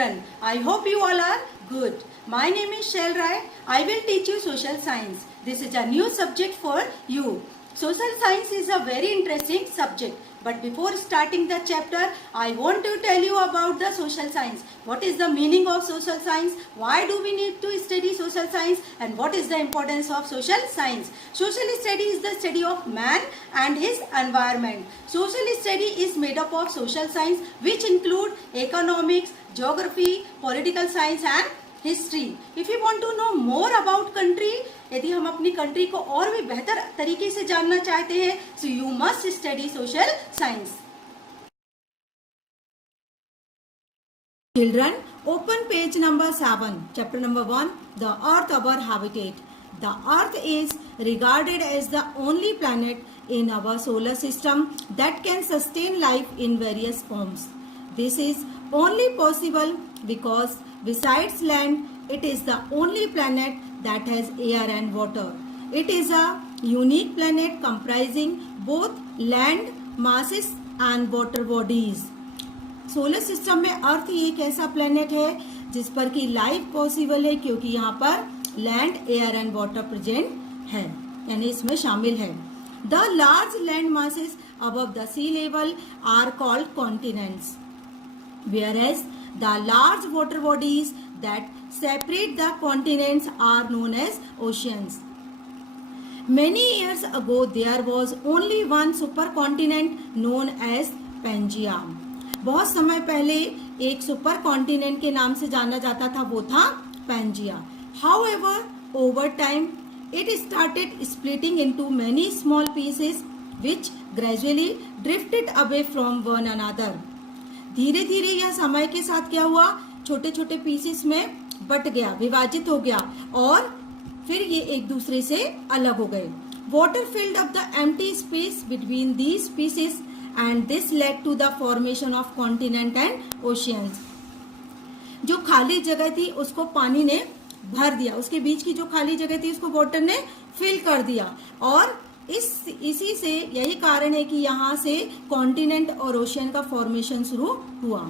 children. I hope you all are good. My name is Shail Rai. I will teach you social science. This is a new subject for you. Social science is a very interesting subject. But before starting the chapter, I want to tell you about the social science. What is the meaning of social science? Why do we need to study social science? And what is the importance of social science? Social study is the study of man and his environment. Social study is made up of social science which include economics, geography, political science and history. If you want to know more about country, यदि हम अपनी country को और भी बेहतर तरीके से जानना चाहते हैं, so you must study social science. Children, open page number 7, chapter number 1, the earth our habitat. The earth is regarded as the only planet in our solar system that can sustain life in various forms. This is only possible because besides land, it is the only planet that has air and water. It is a unique planet comprising both land masses and water bodies. Solar system में अर्थ एक ऐसा planet है जिस पर कि life possible है क्योंकि यहाँ पर land, air and water present है, यानी इसमें शामिल है. The large land masses above the sea level are called continents, whereas the large water bodies that separate the continents are known as oceans. Many years ago there was only one supercontinent known as Pangaea. बहुत समय पहले एक super continent के नाम से जाना जाता था, वो था Pangaea. However, over time it started splitting into many small pieces which gradually drifted away from one another. धीरे धीरे यह समय के साथ क्या हुआ, छोटे छोटे पीसेस में बट गया, विभाजित हो गया और फिर ये एक दूसरे से अलग हो गए. Water filled up the empty spaces between these pieces and this led to the formation of continent and oceans. जो खाली जगह थी उसको पानी ने भर दिया, उसके बीच की जो खाली जगह थी उसको वाटर ने फिल कर दिया और इसी से यही कारण है कि यहाँ से कॉन्टिनेंट और ओशियन का फॉर्मेशन शुरू हुआ.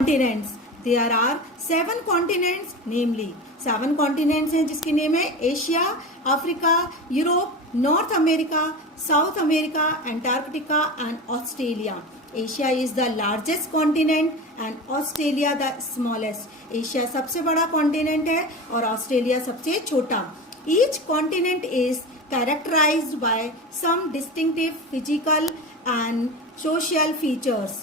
Continents, there are 7 continents, namely 7 continents हैं जिसके नेम है Asia, Africa, Europe, North America, South America, Antarctica and Australia. Asia is the largest continent and Australia the smallest. Asia सबसे बड़ा कॉन्टिनेंट है और ऑस्ट्रेलिया सबसे छोटा. Each continent is characterized by some distinctive physical and social features.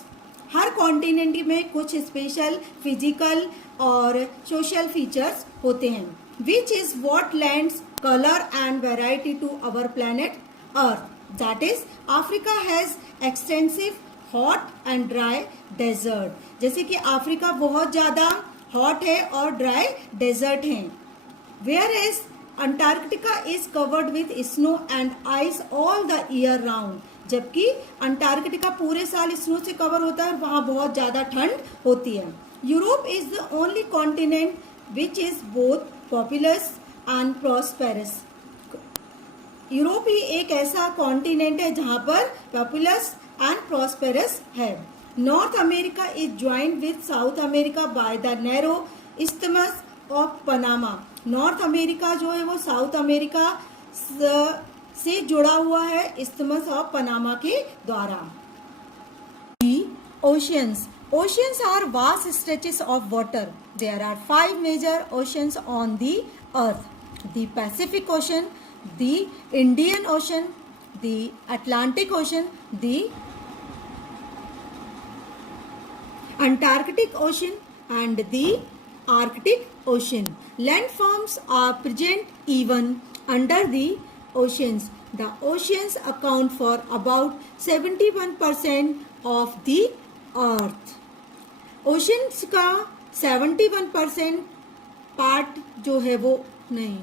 हर कॉन्टिनेंट में कुछ स्पेशल फिजिकल और सोशल फीचर्स होते हैं. Which is what lends color and variety to our planet Earth. That is, Africa has extensive hot and dry desert. जैसे कि Africa बहुत ज़्यादा हॉट है और ड्राई डेजर्ट है. Whereas Antarctica is covered with snow and ice all the year round. जबकि Antarctica पूरे साल स्नो से कवर होता है और वहाँ बहुत ज़्यादा ठंड होती है. Europe is the only continent which is both populous and prosperous. Europe ही एक ऐसा कॉन्टिनेंट है जहाँ पर पॉपुलस एंड प्रॉस्पेरस है. North America is joint with South America by the narrow isthmus of Panama. North America जो है वो साउथ अमेरिका से जुड़ा हुआ है इस्थमस ऑफ पनामा के द्वारा. Oceans, oceans are vast stretches of water. There are 5 major oceans on the earth. The Pacific Ocean, the Indian Ocean, the Atlantic Ocean, the Antarctic Ocean and the Arctic Ocean. Landforms are present even under the oceans. The oceans account for about 71% of the earth. Oceans का 71% part जो है वो नहीं.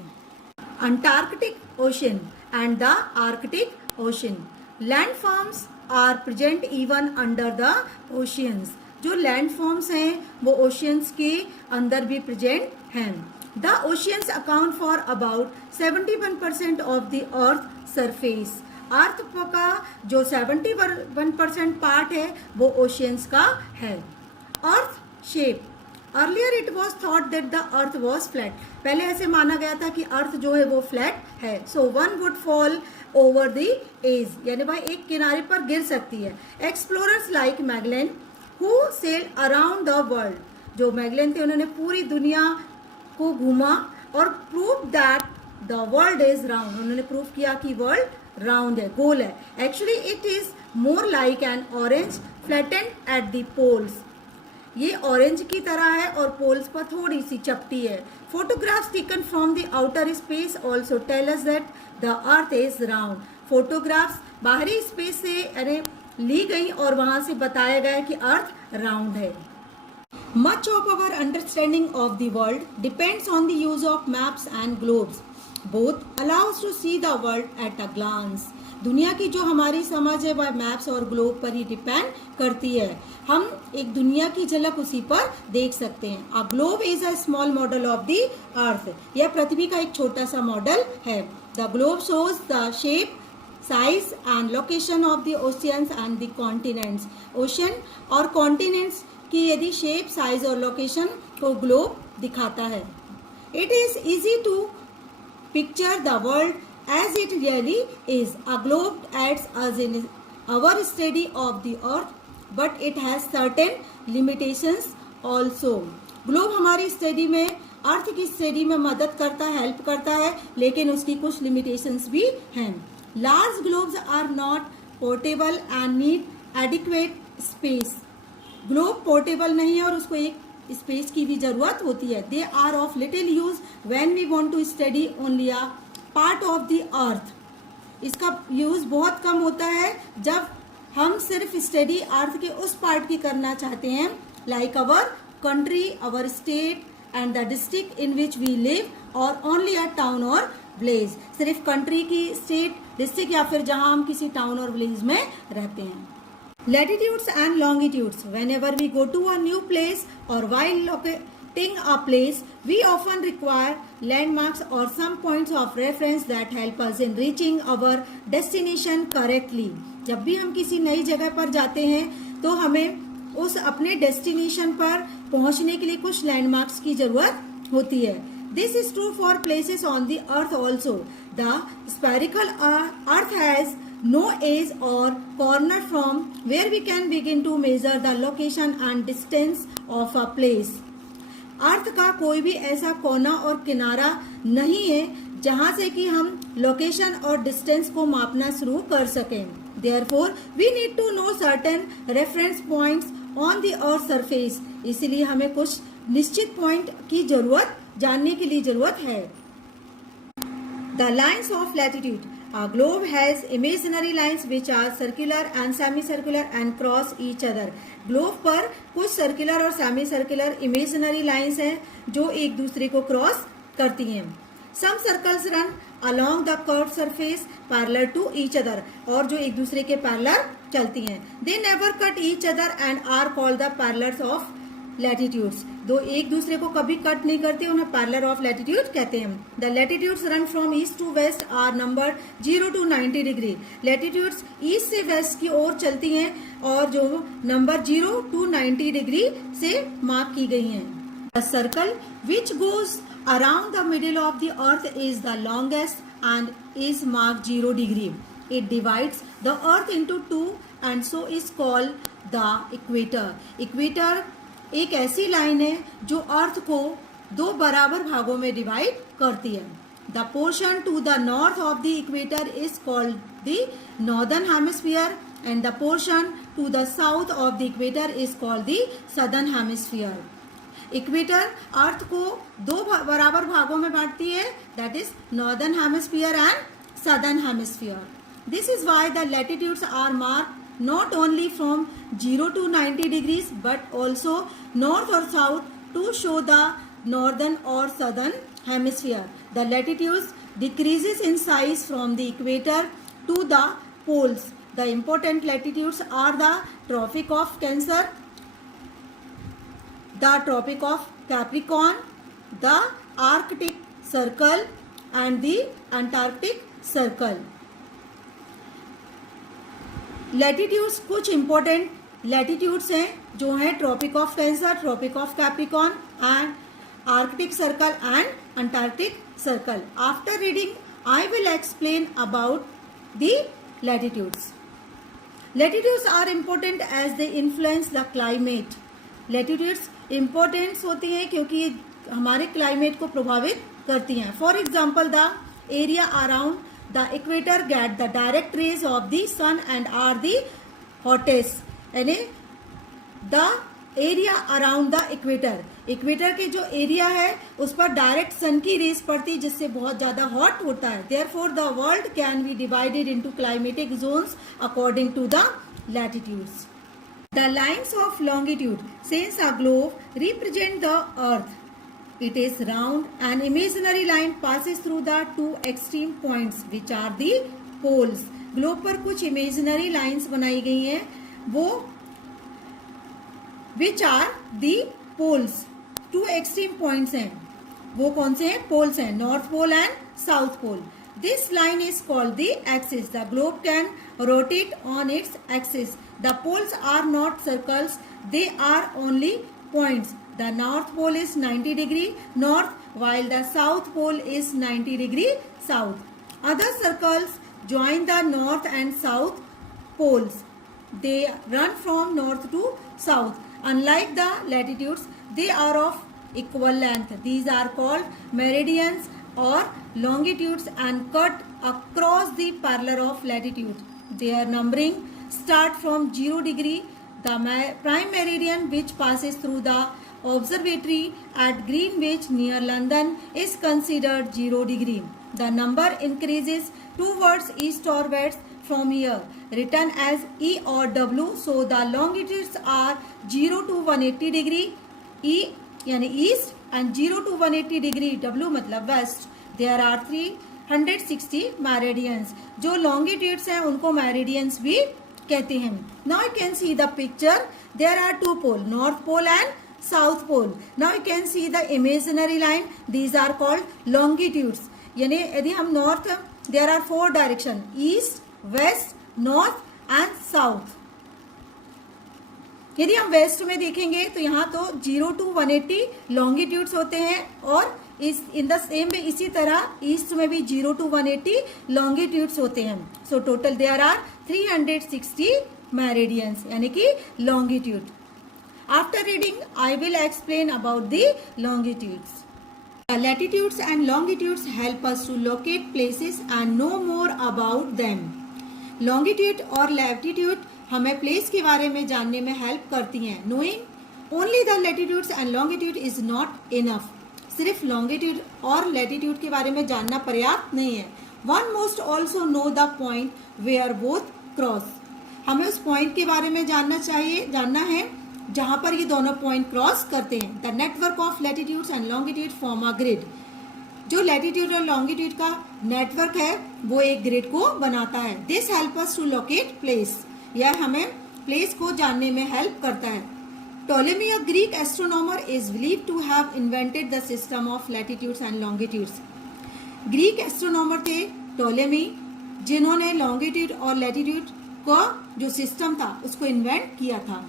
Antarctic Ocean and the Arctic Ocean. Landforms are present even under the oceans. जो landforms हैं वो oceans के अंदर भी प्रेजेंट हैं. The oceans account for about 71% of the earth surface. Earth का जो 71% पार्ट है वो ओशियंस का है. Earth shape, earlier it was thought that the earth was flat. पहले ऐसे माना गया था कि अर्थ जो है वो फ्लैट है. So one would fall over the edge, यानी भाई एक किनारे पर गिर सकती है. Explorers like Magellan who sailed around the world, जो मैगलेन थे उन्होंने पूरी दुनिया को घूमा और prove that the world is round. उन्होंने प्रूव किया कि वर्ल्ड राउंड है, गोल है. Actually it is more like an orange flattened at the poles. ये ऑरेंज की तरह है और पोल्स पर थोड़ी सी चपटी है. Photographs taken from the outer space also tell us that the earth is round. Photographs बाहरी स्पेस से अरे ली गई और वहां से बताया गया कि अर्थ राउंड है. Much of our understanding of the world depends on the use of maps and globes. Both allow us to see the world at a glance. दुनिया की जो हमारी समझ है वह मैप्स और ग्लोब पर ही डिपेंड करती है. हम एक दुनिया की झलक उसी पर देख सकते हैं. A globe is a small model of the earth. यह पृथ्वी का एक छोटा सा मॉडल है. The globe shows the shape, size and location of the oceans and the continents. Ocean और कॉन्टिनेंट्स की यदि शेप, साइज और लोकेशन को ग्लोब दिखाता है. It is easy to picture the world as it really is. A globe aids us in our study of the earth, but it has certain limitations also. Globe हमारी study में, अर्थ की study में मदद करता है, help करता है, लेकिन उसकी कुछ लिमिटेशंस भी हैं. Large globes are not portable and need adequate space. Globe portable नहीं है और उसको एक स्पेस की भी जरूरत होती है. They are of little use when we want to study only a part of the earth. इसका यूज बहुत कम होता है जब हम सिर्फ स्टडी अर्थ के उस पार्ट की करना चाहते हैं, like our country, our state and the district in which we live, और ओनली अ टाउन और विलेज. सिर्फ कंट्री की, स्टेट, डिस्ट्रिक्ट या फिर जहां हम किसी टाउन और विलेज में रहते हैं. Latitudes and longitudes. Whenever we go to a new place or while locating a place, we often require landmarks or some points of reference that help us in reaching our destination correctly. जब भी हम किसी नई जगह पर जाते हैं तो हमें उस अपने डेस्टिनेशन पर पहुंचने के लिए कुछ लैंडमार्क्स की जरूरत होती है. This is true for places on the earth also. The spherical earth has no edge or corner from where we can begin to measure the location and distance of a place. अर्थ का कोई भी ऐसा कोना और किनारा नहीं है जहां से कि हम लोकेशन और डिस्टेंस को मापना शुरू कर सकें. Therefore, we need to know certain reference points on the earth surface. इसलिए हमें कुछ निश्चित पॉइंट की जरूरत, जानने के लिए जरूरत है. The lines of latitude. A globe has imaginary lines which are circular and semicircular and cross each other. Globe पर कुछ सर्कुलर और सेमी सर्कुलर इमेजिनरी लाइंस हैं जो एक दूसरे को क्रॉस करती हैं. Some circles run along the curved surface parallel to each other, और जो एक दूसरे के पैरेलल चलती हैं. They never cut each other and are called the parallels of latitudes. दो एक दूसरे को कभी कट नहीं करते, उन्हें पैरेलल ऑफ लैटिट्यूड कहते हैं. The latitudes run from east to west are number 0 to 90 degree. Latitudes east से वेस्ट की ओर चलती हैं और जो नंबर 0 to 90 डिग्री से मार्क की गई हैं. The circle which goes around the middle of the earth is the longest and is mark 0 degree. It divides the earth into 2 and so is called the equator. Equator एक ऐसी line है जो अर्थ को दो बराबर भागों में डिवाइड करती है. The portion to the north of the equator is called the northern hemisphere and the portion to the south of the equator is called the southern hemisphere. Equator earth को दो बराबर भागों में बांटती है, that is northern hemisphere and southern hemisphere. This is why the latitudes are marked not only from 0 to 90 degrees but also north or south to show the northern or southern hemisphere. The latitudes decreases in size from the equator to the poles. The important latitudes are the Tropic of Cancer, the Tropic of Capricorn, the Arctic Circle and the Antarctic Circle. Latitudes कुछ important latitudes हैं जो हैं Tropic of Cancer, Tropic of Capricorn and Arctic Circle and Antarctic Circle. After reading I will explain about the latitudes. Latitudes are important as they influence the climate. Latitudes important होती हैं क्योंकि ये हमारे climate को प्रभावित करती हैं. For example, the area around the equator get the direct rays of the sun and are the hottest. यानी the area around the equator, equator के जो एरिया है उस पर डायरेक्ट सन की रेस पड़ती जिससे बहुत ज्यादा हॉट होता है. Therefore the world can be divided into climatic zones according to the latitudes. The lines of longitude since a globe represent the earth. It is round. An imaginary line passes through the two extreme points which are the poles. Globe पर कुछ imaginary lines बनाई गई हैं वो which are the poles. Two extreme points हैं वो कौन से हैं? पोल्स हैं, North Pole and South Pole. This line is called the axis. The globe can rotate on its axis. The poles are not circles, they are only points. The north pole is 90 degree north while the south pole is 90 degree south. Other circles join the north and south poles. They run from north to south. Unlike the latitudes, they are of equal length. These are called meridians or longitudes and cut across the parallel of latitude. Their numbering start from 0 degree. The prime meridian which passes through the observatory at Greenwich near London is considered 0 degree. The number increases towards east or west from here, written as E or W. So the longitudes are 0 to 180 degree E यानी east and 0 to 180 degree W मतलब west. There are 360 meridians. जो longitudes हैं उनको meridians भी कहते हैं. Now you can see the picture. There are two poles, north pole and south pole. Now you can see the imaginary line. These are called longitudes. यानी यदि हम north, there are 4 direction, east, west, north and south. यदि हम waste में देखेंगे तो यहाँ तो 0 to 180 लॉन्गिट्यूड्स होते हैं और इस इन द सेम वे इसी तरह ईस्ट में भी 0 to 180 लॉन्गिट्यूड्स होते हैं. So total there are 360 meridians यानी कि longitude. After reading I will explain about the longitudes. Latitudes and longitudes help us to locate places and know more about them. Longitude और latitude हमें place के बारे में जानने में हेल्प करती हैं. Knowing only the latitudes and longitude is not enough. सिर्फ longitude और latitude के बारे में जानना पर्याप्त नहीं है. One must also know the point where both cross. हमें उस पॉइंट के बारे में जानना है जहां पर ये दोनों पॉइंट क्रॉस करते हैं. The network of latitudes and longitude form a grid. जो लैटिट्यूड और लॉन्गिट्यूड का नेटवर्क है वो एक ग्रिड को बनाता है. This help us to locate place. यह हमें प्लेस को जानने में हेल्प करता है. Ptolemy a Greek astronomer is believed to have invented the system of latitudes and longitudes. Greek astronomer थे टोलेमी जिन्होंने लॉन्गिट्यूड और लैटिट्यूड का जो सिस्टम था उसको इन्वेंट किया था.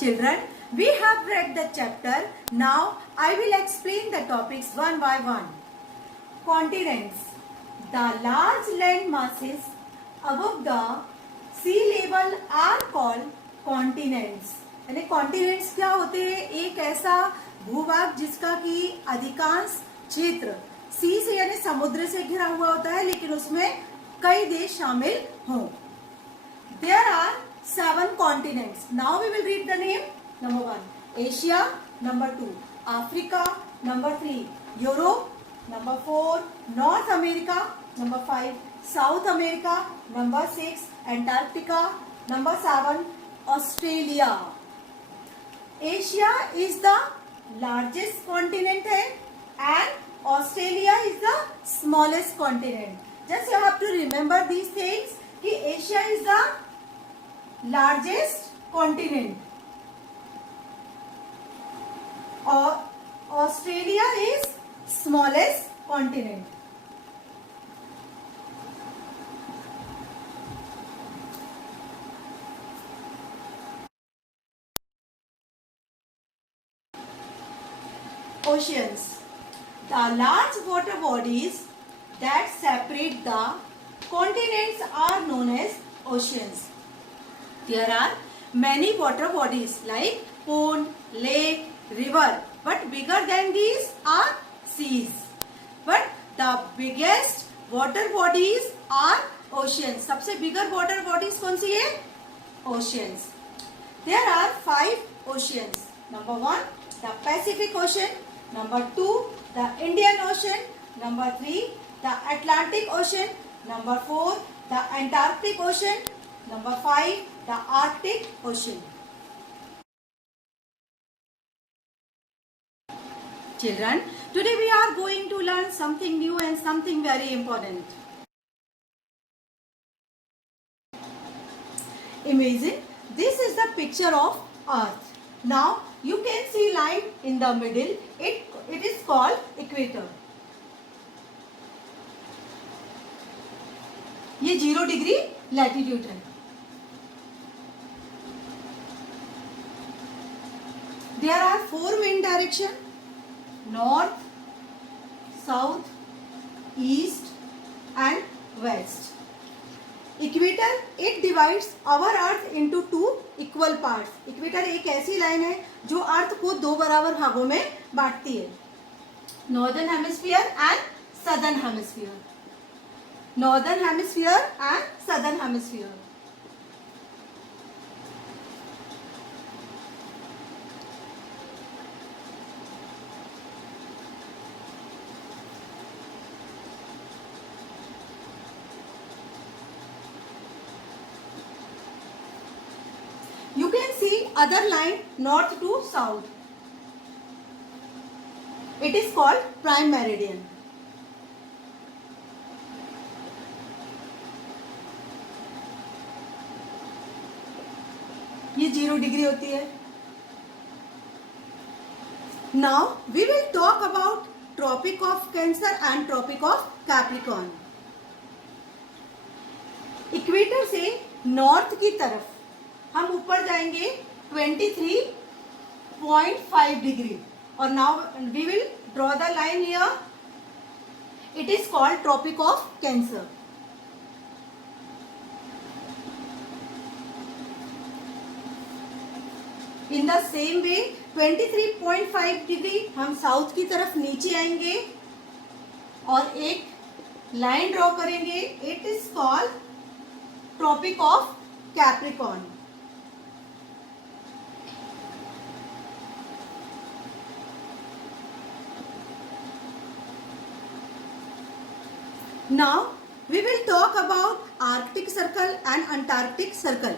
Children, we have read the chapter. Now I will explain the topics one by one. Continents. The large land masses above the sea level are called continents. यानी continents क्या होते हैं? एक ऐसा भूभाग जिसका कि अधिकांश क्षेत्र सी से यानी समुद्र से घिरा हुआ होता है लेकिन उसमें कई देश शामिल हों. There are 7 continents. Now we will read the name. Number 1, Asia. Number 2, Africa. Number 3, Europe. Number 4, North America. Number 5, South America. Number 6, Antarctica. Number 7, Australia. Asia is the largest continent and Australia is the smallest continent. Just you have to remember these things कि Asia is the largest continent और Australia is smallest continent. oceans. The large water bodies that separate the continents are known as oceans. There are many water bodies like pond, lake, river, but bigger than these are seas. But the biggest water bodies are oceans. सबसे bigger water bodies कौन सी है? Oceans. There are 5 oceans. Number 1, the Pacific Ocean. Number 2, the Indian Ocean. Number 3, the Atlantic Ocean. Number 4, the Antarctic Ocean. Number 5, the Arctic Ocean. Children, today we are going to learn something new and something very important. Imagine this is the picture of Earth. Now you can see line in the middle. It is called equator. ये 0 degree latitude है. There are 4 main direction: north, south, east and west. Equator, it divides our earth into 2 equal parts. Equator एक ऐसी line है जो अर्थ को 2 बराबर भागों में बांटती है. Northern hemisphere and southern hemisphere. Northern hemisphere and southern hemisphere. You can see other line north to south. It is called prime meridian. ये 0 डिग्री होती है. Now we will talk about Tropic of Cancer and Tropic of Capricorn. Equator से north की तरफ हम ऊपर जाएंगे 23.5 degree. और now we will draw the line here. It is called Tropic of Cancer. In the same way 23.5 degree हम south की तरफ नीचे आएंगे और एक लाइन ड्रॉ करेंगे. It is called Tropic of Capricorn. Now we will talk about Arctic Circle and Antarctic Circle.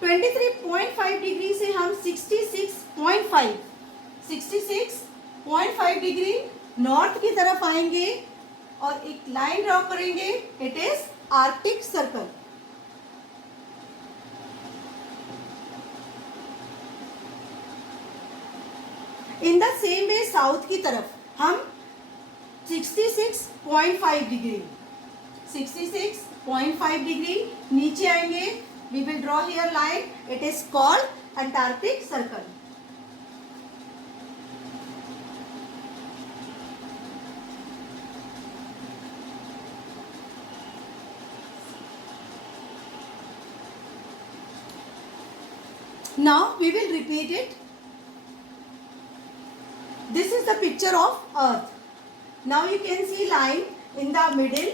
23.5 degree से हम 66.5 डिग्री नॉर्थ की तरफ आएंगे और एक लाइन ड्रॉ करेंगे. It is Arctic Circle. In the same way south की तरफ हम 66.5 डिग्री नीचे आएंगे. We will draw here line. It is called Antarctic Circle. Now we will repeat it. This is the picture of Earth. Now you can see line in the middle.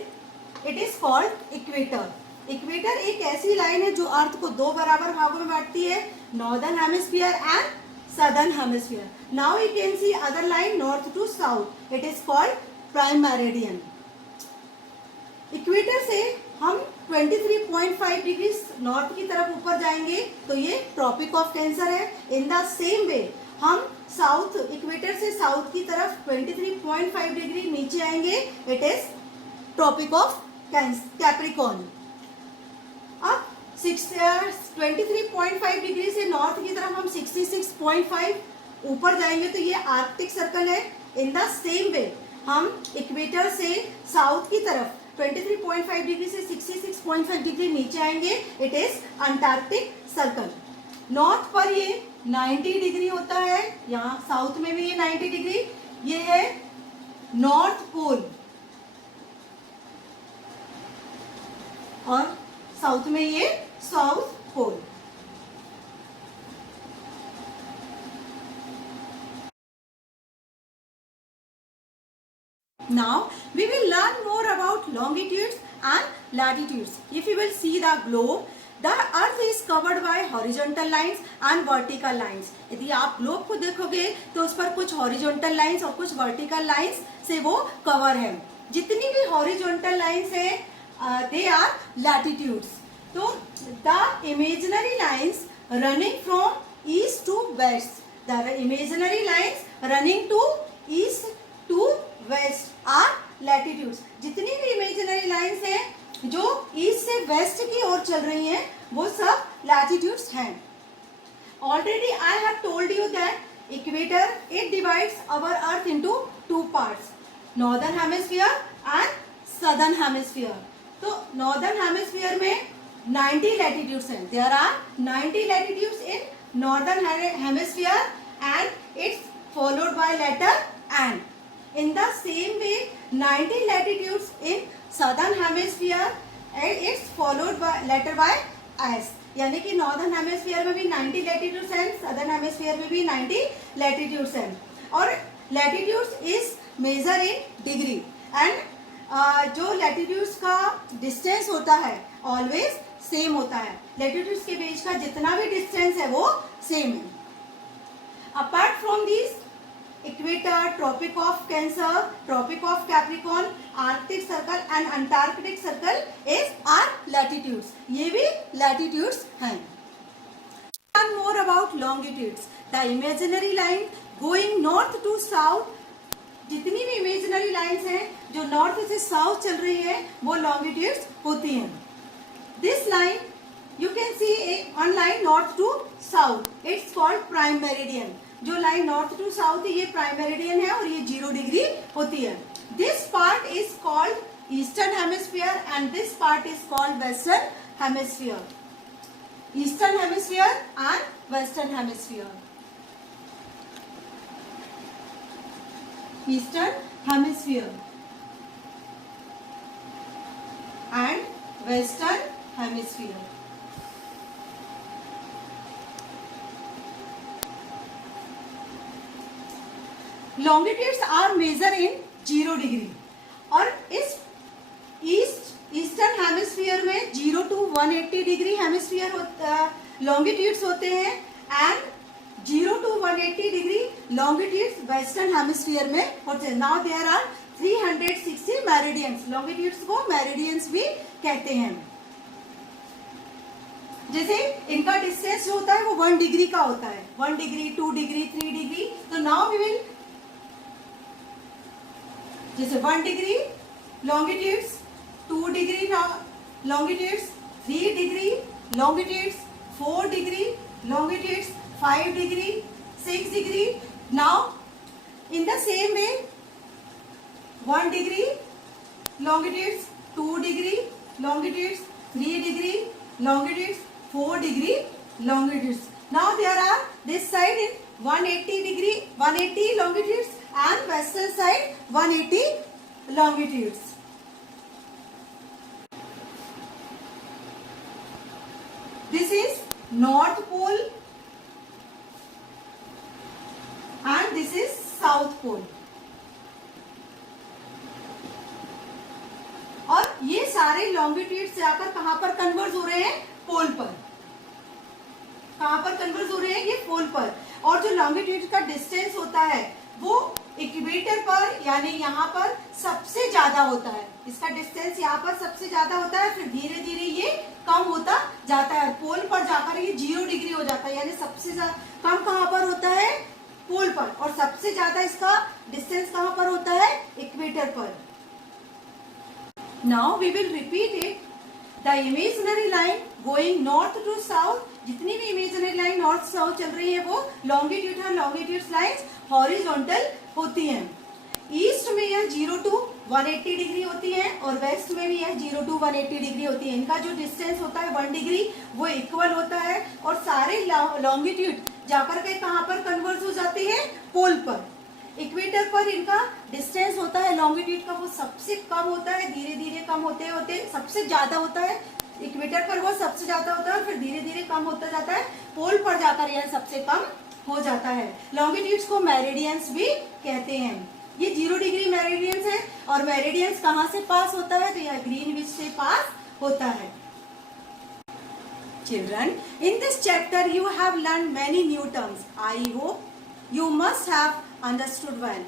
It is called equator. Equator एक ऐसी line है जो अर्थ को 2 बराबर भागों में बांटती है. Northern hemisphere and southern hemisphere. Now you can see other line north to south. It is called Prime Meridian. Equator से हम 23.5 डिग्री नॉर्थ की तरफ ऊपर जाएंगे तो ये ट्रॉपिक ऑफ कैंसर है. इन द सेम वे हम साउथ इक्वेटर से साउथ की तरफ 23.5 डिग्री नीचे आएंगे. It is Tropic of Capricorn. अब 23.5 डिग्री से नॉर्थ की तरफ हम 66.5 ऊपर जाएंगे तो ये आर्कटिक सर्कल है. इन द सेम वे हम इक्वेटर से साउथ की तरफ 23.5 डिग्री से 66.5 डिग्री नीचे आएंगे. It is Antarctic circle. North पर ये 90 डिग्री होता है. यहाँ साउथ में भी ये 90 डिग्री. ये है नॉर्थ पोल और साउथ में ये south pole. Now we will learn more about longitudes and latitudes. If you will see the globe, the earth is covered by horizontal lines and vertical lines. यदि आप globe को देखोगे तो उस पर कुछ horizontal lines और कुछ vertical lines से वो cover है। जितनी भी horizontal lines है they are latitudes. तो the imaginary lines running from east to west, the imaginary lines running to east to west are latitudes. जितनी भी इमेजिनरी लाइंस हैं जो ईस्ट से वेस्ट की ओर चल रही हैं वो सब लैटिट्यूड्स हैं। Already I have told you that equator it divides our earth into two parts, northern hemisphere and southern hemisphere. तो नॉर्दर्न हेमिस्फीयर में 90 लैटिट्यूड्स हैं। There are 90 latitudes in northern hemisphere and it's followed by letter N. In the same way, 90 latitudes in southern hemisphere and it's followed by letter by S. यानी कि northern hemisphere में भी 90 latitudes हैं, southern hemisphere में भी 90 latitudes हैं। और latitudes is measure in degree and जो latitudes का distance होता है always same होता है। latitudes के बीच का जितना भी distance है वो same है। Apart from these equator, Tropic of Cancer, Tropic of Capricorn, Arctic Circle and Antarctic Circle is are latitudes. ये भी लैटिट्यूड्स हैं। Learn more about longitudes. The imaginary line going north to south, जितनी भी imaginary lines हैं जो north से south चल रही है वो लॉन्गिट्यूड्स होती हैं। This line you can see on line north to south, it's called Prime Meridian. जो लाइन नॉर्थ टू साउथ है ये प्राइम मेरिडियन है और ये 0 डिग्री होती है। This part is called eastern hemisphere and this part is called western hemisphere. Eastern hemisphere and western hemisphere. Eastern hemisphere and western hemisphere. Longitudes are major in 0 degree और इस eastern hemisphere में 0 to 180 degree hemisphere longitudes होते हैं and 0 to 180 degree longitudes western hemisphere में होते हैं। Now there are 360 meridians. Longitudes को meridians भी कहते हैं। जैसे इनका डिस्टेंस जो होता है वो 1 डिग्री का होता है, 1 डिग्री, 2 डिग्री, 3 डिग्री। तो नाउ वी विल जैसे 1 degree longitudes, 2 degree longitudes, 3 degree longitudes, 4 degree longitudes, 5 degree, 6 degree. Now in the same way 1 degree longitudes, 2 degree longitudes, 3 degree longitudes, 4 degree longitudes. Now there are this side in 180 longitudes and western side 180 longitudes. This is North Pole and this is South Pole. और ये सारे longitude से आकर कहां पर converge हो रहे हैं? पोल पर। कहां पर कन्वर्ज हो रहे हैं? ये पोल पर। और जो लॉन्गिट्यूड का डिस्टेंस होता है वो इक्वेटर पर यानी यहाँ पर सबसे ज्यादा होता है। इसका डिस्टेंस यहाँ पर सबसे ज्यादा होता है, फिर धीरे धीरे ये कम होता जाता है। पोल पर जाकर ये 0 डिग्री हो जाता है, यानी सबसे कम कहाँ पर होता है? पोल पर। और सबसे ज्यादा इसका डिस्टेंस कहाँ पर होता है? इक्वेटर पर। Now we will repeat it. The imaginary line going north to south, जितनी भी imaginary line north south चल रही है वो longitude और longitude lines horizontal होती हैं। ईस्ट में यह 0 to 180 डिग्री होती है और वेस्ट में भी यह 0 to 180 डिग्री होती है। इनका जो डिस्टेंस होता है 1 डिग्री वो इक्वल होता है और सारे लॉन्गिट्यूड जाकर के कहाँ पर कन्वर्ज हो जाते हैं? पोल पर। इक्वेटर पर इनका डिस्टेंस होता है लॉन्गिट्यूड का वो सबसे कम होता है, धीरे धीरे कम होते होते सबसे ज्यादा होता है। इक्वेटर पर वो सबसे ज्यादा होता है और फिर धीरे धीरे कम होता जाता है, पोल पर जाकर यह सबसे कम हो जाता है। लॉन्गिट्यूड्स को मेरिडियंस भी कहते हैं। ये 0 डिग्री मेरिडियंस है और मेरिडियंस कहाँ से पास होता है, तो यह ग्रीनविच से पास होता है। Children, in this chapter you have learned many new terms. I hope you must have understood well.